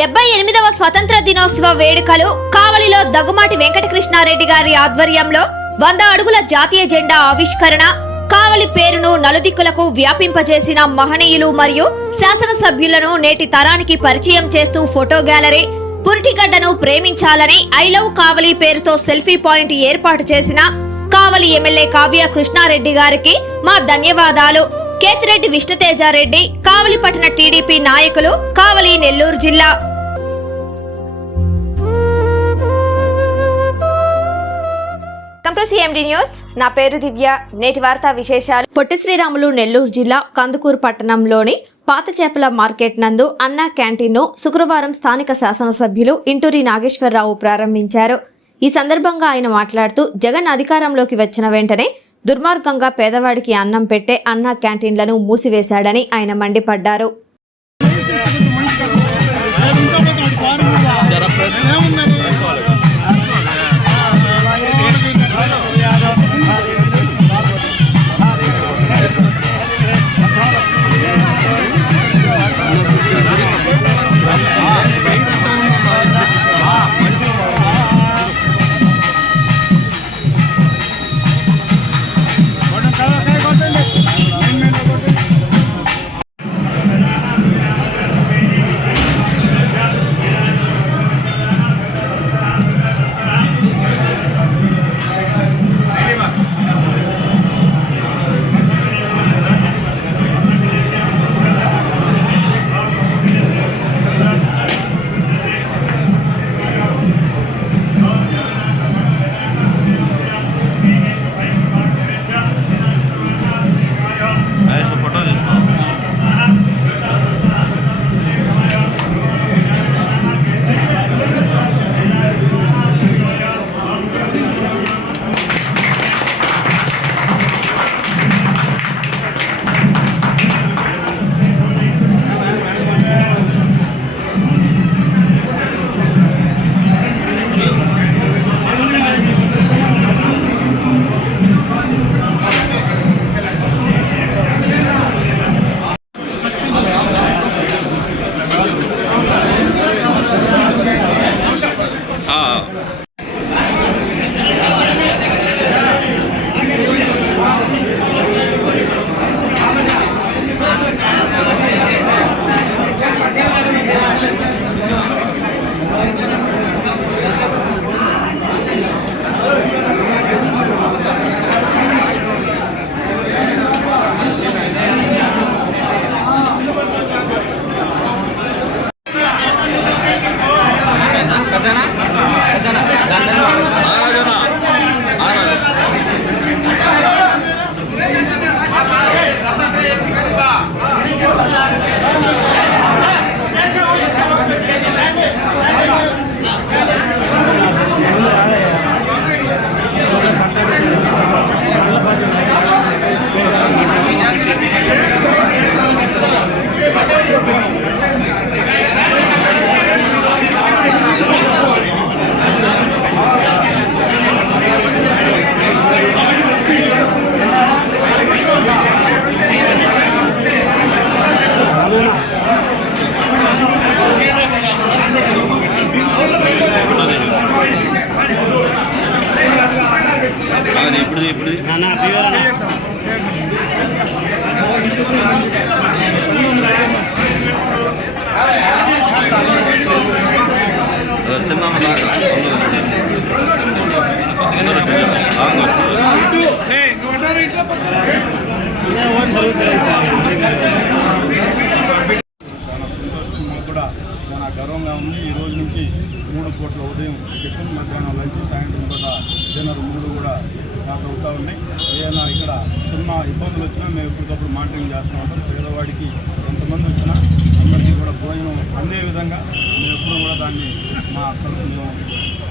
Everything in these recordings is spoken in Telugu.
డెబ్బై ఎనిమిదవ స్వతంత్ర దినోత్సవ వేడుకలు కావలిలో దగ్గుమాటి వెంకటకృష్ణారెడ్డి గారి ఆధ్వర్యంలో వంద అడుగుల జాతీయ జెండా ఆవిష్కరణ కావలి పేరును నలుదిక్కులకు వ్యాపింపజేసిన మహనీయులు మరియు శాసనసభ్యులను నేటి తరానికి పరిచయం చేస్తూ ఫోటో గ్యాలరీ పురిటిగడ్డను ప్రేమించాలని ఐ లవ్ కావలి పేరుతో సెల్ఫీ పాయింట్ ఏర్పాటు చేసిన కావలి ఎమ్మెల్యే కావ్య కృష్ణారెడ్డి గారికి మా ధన్యవాదాలు. కేతిరెడ్డి విష్ణుతేజారెడ్డి కావలిపట్టణ టీడీపీ నాయకులు కావలి నెల్లూరు జిల్లా. కంప్రెస్ ఎండి న్యూస్ నా పేరు దివ్య. నేటి వార్తా విశేషాలు. పొట్టి శ్రీరాములు నెల్లూరు జిల్లా కందుకూరు పట్టణంలోని పాత చేపల మార్కెట్ నందు అన్నా క్యాంటీన్ను శుక్రవారం స్థానిక శాసనసభ్యులు ఇంటూరి నాగేశ్వరరావు ప్రారంభించారు. ఈ సందర్భంగా ఆయన మాట్లాడుతూ జగన్ అధికారంలోకి వచ్చిన వెంటనే దుర్మార్గంగా పేదవాడికి అన్నం పెట్టే అన్నా క్యాంటీన్లను మూసివేశాడని ఆయన మండిపడ్డారు. చిన్న చాలా సంతోషం మాకు కూడా నాకు గర్వంగా ఉంది. ఈ రోజు నుంచి మూడు కోట్ల ఉదయం టిఫిన్ మధ్యాహ్నం లంచ్ సాయంత్రం కూడా డిన్నర్ మూడు కూడా నాకు అవుతూ ఉన్నాయి. ఏదైనా ఇక్కడ చిన్న ఇబ్బందులు వచ్చినా మేము ఎప్పటికప్పుడు మానిటరింగ్ చేస్తూ ఉంటాం. పేదవాడికి ఎంతమంది వచ్చినా అందరికీ కూడా భోజనం అందే విధంగా మేము ఎప్పుడు కూడా దాన్ని మా అక్కలకు మేము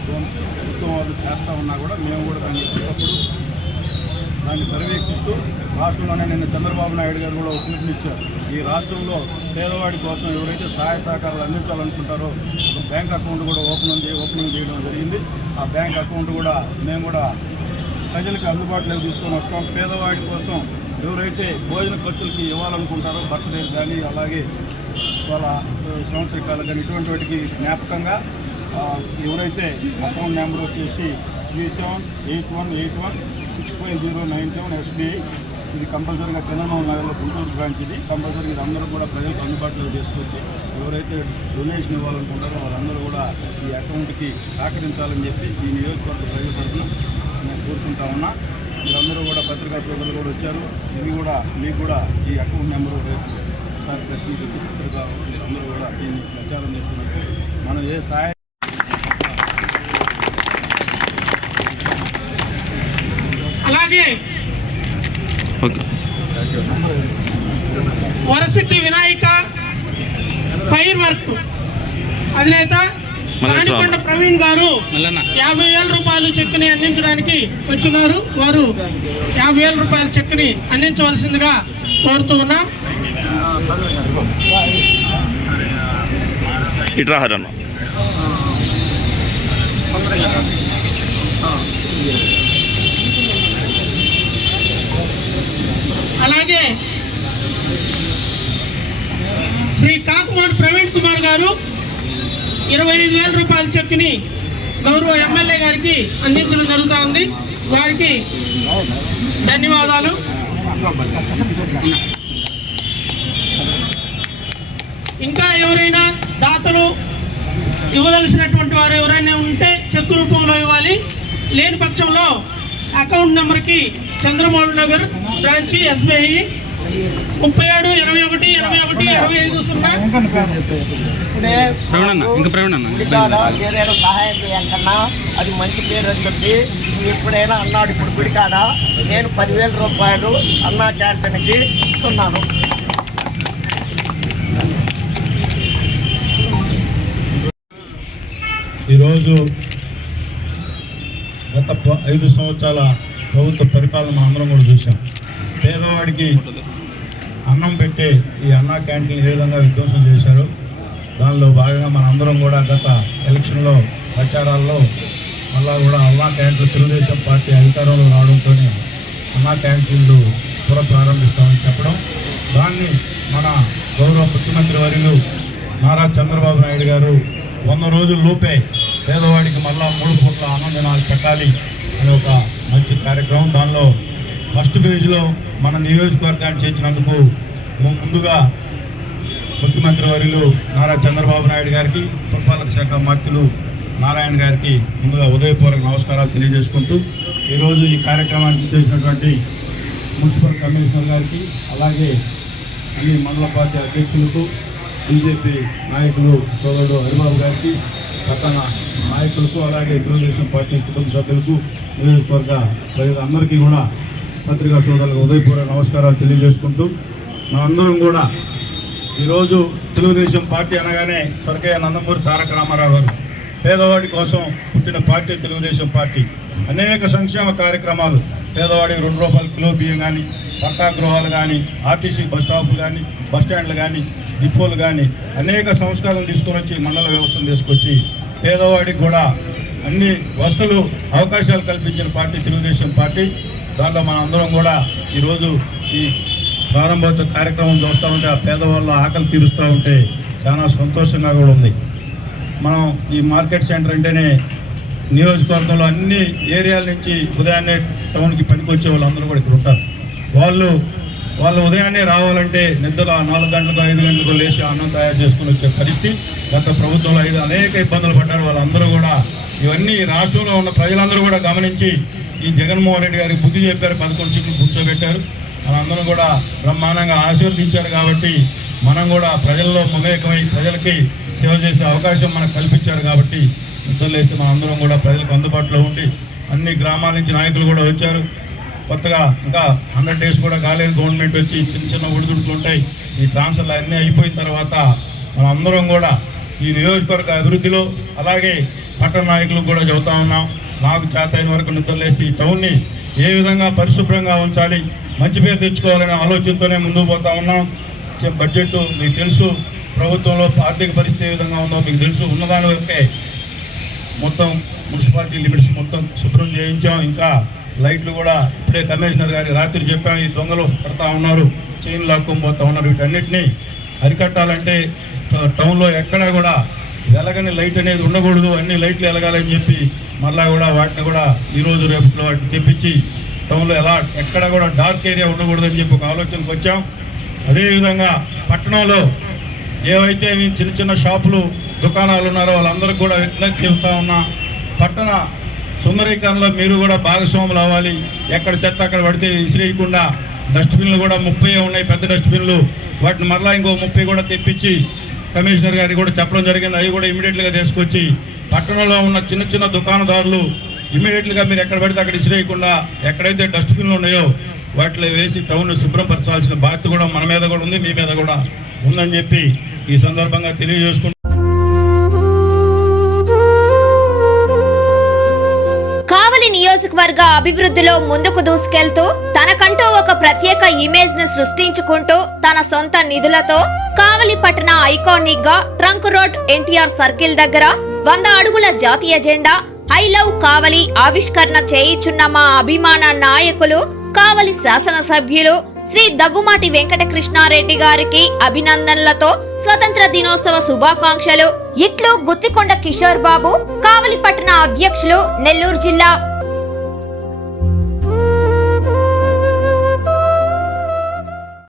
ప్రభుత్వం వాళ్ళు చేస్తూ ఉన్నా కూడా మేము కూడా దాన్ని ఎప్పటికప్పుడు దాన్ని పర్యవేక్షిస్తూ రాష్ట్రంలోనే నిన్న చంద్రబాబు నాయుడు గారు కూడా ఒక పిలుపునిచ్చారు ఈ రాష్ట్రంలో పేదవాడి కోసం ఎవరైతే సహాయ సహకారాలు అందించాలనుకుంటారో ఒక బ్యాంక్ అకౌంట్ కూడా ఓపెన్ ఉంది ఓపెనింగ్ చేయడం జరిగింది. ఆ బ్యాంక్ అకౌంట్ కూడా మేము కూడా ప్రజలకు అందుబాటులోకి తీసుకొని వస్తాం. పేదవాడి కోసం ఎవరైతే భోజన ఖర్చులకి ఇవ్వాలనుకుంటారో బర్త్డే కానీ అలాగే వాళ్ళ సంవత్సరకాలు కానీ ఇటువంటి వాటికి జ్ఞాపకంగా ఎవరైతే అకౌంట్ నెంబర్ వచ్చేసి three seven eight one eight one six five zero nine seven SBI ఇది కంపల్సరీగా చంద్రబాబు నగర్లో గుంటూరు బ్రాంచ్ ఇది. కంపల్సరీ ఇది అందరూ కూడా ప్రజలకు అందుబాటులో తీసుకొచ్చి ఎవరైతే డొనేషన్ ఇవ్వాలనుకుంటారో వాళ్ళందరూ కూడా ఈ అకౌంట్కి సహకరించాలని చెప్పి ఈ నియోజకవర్గ ప్రజల తరఫున నేను కోరుకుంటా ఉన్నా. మీరందరూ కూడా పత్రికా సోదరులు కూడా వచ్చారు. ఇది కూడా మీకు కూడా ఈ అకౌంట్ నెంబరు రేపు సార్ పత్రికా అందరూ కూడా దీన్ని ప్రచారం చేస్తున్నట్టు మనం ఏ సహాయం అలాగే వరసిద్ధి వినాయక ఫైర్ వర్క్ అధినేత. రాణికొండ ప్రవీణ్ గారు యాభై వేల రూపాయలు చెక్కుని అందించడానికి వచ్చినారు. వారు యాభై వేల రూపాయల చెక్కుని అందించవలసిందిగా కోరుతూ ఉన్నాం. ఇట్రా ఇరవై ఐదు వేల రూపాయల చెక్కుని గౌరవ ఎమ్మెల్యే గారికి అందించడం జరుగుతూ ఉంది. వారికి ధన్యవాదాలు. ఇంకా ఎవరైనా దాతలు ఇవ్వదలసినటువంటి వారు ఎవరైనా ఉంటే చెక్కు రూపంలో ఇవ్వాలి. లేని పక్షంలో అకౌంట్ నెంబర్కి చంద్రమౌళి నగర్ బ్రాంచి ఎస్బీఐ ముప్పై ఏడు ఇరవై ఒకటి ఇరవై ఒకటి ఇరవై ఐదు సున్నా. ఇప్పుడే ఇంకా ప్రవీణ్ అన్న. గుడికాడ ఏదైనా సహాయం చేయాలన్నా అది మంచి పేరు వచ్చింది నువ్వు ఎప్పుడైనా అన్నాడు ఇప్పుడు గుడికాడ. నేను పదివేల రూపాయలు అన్నా క్యాంటీన్కి ఇస్తున్నాను. ఈరోజు గత ఐదు సంవత్సరాల ప్రభుత్వ పరిపాలన అందరం కూడా చూసాం పేదవాడికి అన్నం పెట్టే ఈ అన్నా క్యాంటీన్ ఏ విధంగా విధ్వంసం చేశారు దానిలో భాగంగా మన అందరం కూడా గత ఎలక్షన్లో ప్రచారాల్లో మళ్ళా కూడా అన్నా క్యాంటీన్లు తెలుగుదేశం పార్టీ అధికారంలో రావడంతో అన్నా క్యాంటీన్లు కూడా ప్రారంభిస్తామని చెప్పడం. దాన్ని మన గౌరవ ముఖ్యమంత్రి వర్యులు నారా చంద్రబాబు నాయుడు గారు వంద రోజుల లోపే పేదవాడికి మళ్ళా మూడు పూట్ల అన్నం దినాలు పెట్టాలి అనే ఒక మంచి కార్యక్రమం దానిలో ఫస్ట్ పేజీలో మన నియోజకవర్గాన్ని చేర్చినందుకు ముందుగా ముఖ్యమంత్రి వర్యులు నారా చంద్రబాబు నాయుడు గారికి పురపాలక శాఖ మంత్రులు నారాయణ గారికి ముందుగా ఉదయపూర్వక నమస్కారాలు తెలియజేసుకుంటూ ఈరోజు ఈ కార్యక్రమానికి చేసినటువంటి మున్సిపల్ కమిషనర్ గారికి అలాగే అన్ని మండల పార్టీ అధ్యక్షులకు బీజేపీ నాయకులు సోదరుడు హరిబాబు గారికి పట్టణ నాయకులకు అలాగే తెలుగుదేశం పార్టీ కుటుంబ సభ్యులకు నియోజకవర్గ ప్రజలందరికీ కూడా పత్రికా సోదరులకు ఉదయపూర్వ నమస్కారాలు తెలియజేసుకుంటూ మనందరం కూడా ఈరోజు తెలుగుదేశం పార్టీ అనగానే స్వర్గీయ నందమూరి తారక రామారావు గారు పేదవాడి కోసం పుట్టిన పార్టీ తెలుగుదేశం పార్టీ. అనేక సంక్షేమ కార్యక్రమాలు పేదవాడికి రెండు రూపాయల కిలో బియ్యం కానీ పక్కా గృహాలు కానీ ఆర్టీసీ బస్ స్టాపులు కానీ బస్ స్టాండ్లు కానీ డిపోలు కానీ అనేక సంస్కారాలు తీసుకొని వచ్చి మండల వ్యవస్థను తీసుకొచ్చి పేదవాడికి కూడా అన్ని వసతులు అవకాశాలు కల్పించిన పార్టీ తెలుగుదేశం పార్టీ. దాంట్లో మన అందరం కూడా ఈరోజు ఈ ప్రారంభోత్సవ కార్యక్రమం చూస్తూ ఉంటే ఆ పేదవాళ్ళ ఆకలి తీరుస్తూ ఉంటే చాలా సంతోషంగా కూడా ఉంది. మనం ఈ మార్కెట్ సెంటర్ అంటేనే నియోజకవర్గంలో అన్ని ఏరియాల నుంచి ఉదయాన్నే టౌన్కి పనికి వచ్చే వాళ్ళందరూ కూడా ఇక్కడ ఉంటారు. వాళ్ళు వాళ్ళు ఉదయాన్నే రావాలంటే నిద్ర నాలుగు గంటలకు ఐదు గంటలకు లేచి అన్నం తయారు చేసుకుని వచ్చే పరిస్థితి. గత ప్రభుత్వంలో ఐదు అనేక ఇబ్బందులు పడ్డారు. వాళ్ళందరూ కూడా ఇవన్నీ రాష్ట్రంలో ఉన్న ప్రజలందరూ కూడా గమనించి ఈ జగన్మోహన్ రెడ్డి గారికి బుద్ధి చెప్పారు పదకొండు సీట్లు కూర్చోబెట్టారు. మనందరం కూడా బ్రహ్మాండంగా ఆశీర్వదించారు కాబట్టి మనం కూడా ప్రజల్లో మమేకమై ప్రజలకి సేవ చేసే అవకాశం మనకు కల్పించారు కాబట్టి నిద్రలేస్తే మనందరం కూడా ప్రజలకు అందుబాటులో ఉండి అన్ని గ్రామాల నుంచి నాయకులు కూడా వచ్చారు. కొత్తగా ఇంకా హండ్రెడ్ డేస్ కూడా కాలేదు గవర్నమెంట్ వచ్చి చిన్న చిన్న ఒడిదుడుకులు ఉంటాయి. ఈ ట్రాన్స్ఫర్లు అన్నీ అయిపోయిన తర్వాత మనం అందరం కూడా ఈ నియోజకవర్గ అభివృద్ధిలో అలాగే పట్టణ నాయకులకు కూడా చెబుతా ఉన్నాం. నాకు చేతైన వరకు నిద్రలేసి ఈ టౌన్ని ఏ విధంగా పరిశుభ్రంగా ఉంచాలి మంచి పేరు తెచ్చుకోవాలనే ఆలోచనతోనే ముందుకు పోతా ఉన్నాం. బడ్జెట్ మీకు తెలుసు ప్రభుత్వంలో ఆర్థిక పరిస్థితి ఏ విధంగా ఉందో మీకు తెలుసు. ఉన్నదాని వరకే మొత్తం మున్సిపాలిటీ లిమిట్స్ మొత్తం శుభ్రం చేయించాం. ఇంకా లైట్లు కూడా ఇప్పుడే కమిషనర్ గారికి రాత్రి చెప్పాం. ఈ దొంగలు పడతా ఉన్నారు చైన్ లాక్కొని పోతా ఉన్నారు. వీటన్నిటినీ అరికట్టాలంటే టౌన్లో ఎక్కడా కూడా వెలగని లైట్ అనేది ఉండకూడదు అన్ని లైట్లు వెలగాలని చెప్పి మళ్ళా కూడా వాటిని కూడా ఈరోజు రేపట్లో వాటిని తెప్పించి టౌన్లో ఎలా ఎక్కడ కూడా డార్క్ ఏరియా ఉండకూడదని చెప్పి ఒక ఆలోచనకు వచ్చాం. అదేవిధంగా పట్టణంలో ఏవైతే చిన్న చిన్న షాపులు దుకాణాలు ఉన్నారో వాళ్ళందరికీ కూడా విజ్ఞప్తి చెప్తా ఉన్నా పట్టణ సుందరీకరణలో మీరు కూడా భాగస్వాములు అవ్వాలి. ఎక్కడ చెత్త అక్కడ పడితే విసిరేయకుండా డస్ట్బిన్లు కూడా ముప్పై ఉన్నాయి పెద్ద డస్ట్బిన్లు. వాటిని మరలా ఇంకో ముప్పై కూడా తెప్పించి కమిషనర్ గారికి కూడా చెప్పడం జరిగింది. అవి కూడా ఇమీడియట్గా తీసుకొచ్చి పట్టణంలో ఉన్న చిన్న చిన్న దుకాణదారులు ఇమీడియట్గా మీరు ఎక్కడ పడితే అక్కడ విసిరేయకుండా ఎక్కడైతే డస్ట్బిన్లు ఉన్నాయో వాటిలో వేసి టౌన్ శుభ్రపరచాల్సిన బాధ్యత కూడా మన మీద కూడా ఉంది మీ మీద కూడా ఉందని చెప్పి ఈ సందర్భంగా తెలియజేసుకుంటూ కావలి నియోజకవర్గ అభివృద్ధిలో ముందుకు దూసుకెళ్తూ తనకంటూ ఒక ప్రత్యేక ఇమేజ్ను సృష్టించుకుంటూ తన సొంత నిధులతో కావలి పట్టణ ఐకానిక్గా ట్రంక్ రోడ్ ఎన్టీఆర్ సర్కిల్ దగ్గర వంద అడుగుల జాతీయ జెండా ఐ లవ్ కావలి ఆవిష్కరణ చేయుచున్న మా అభిమాన నాయకులు కావలి శాసనసభ్యులు శ్రీ దగ్గుమాటి వెంకటకృష్ణారెడ్డి గారికి అభినందనలతో స్వతంత్ర దినోత్సవ శుభాకాంక్షలు. ఇట్లు గుత్తికొండ కిషోర్ బాబు కావలిపట్న అధ్యక్షులు నెల్లూరు జిల్లా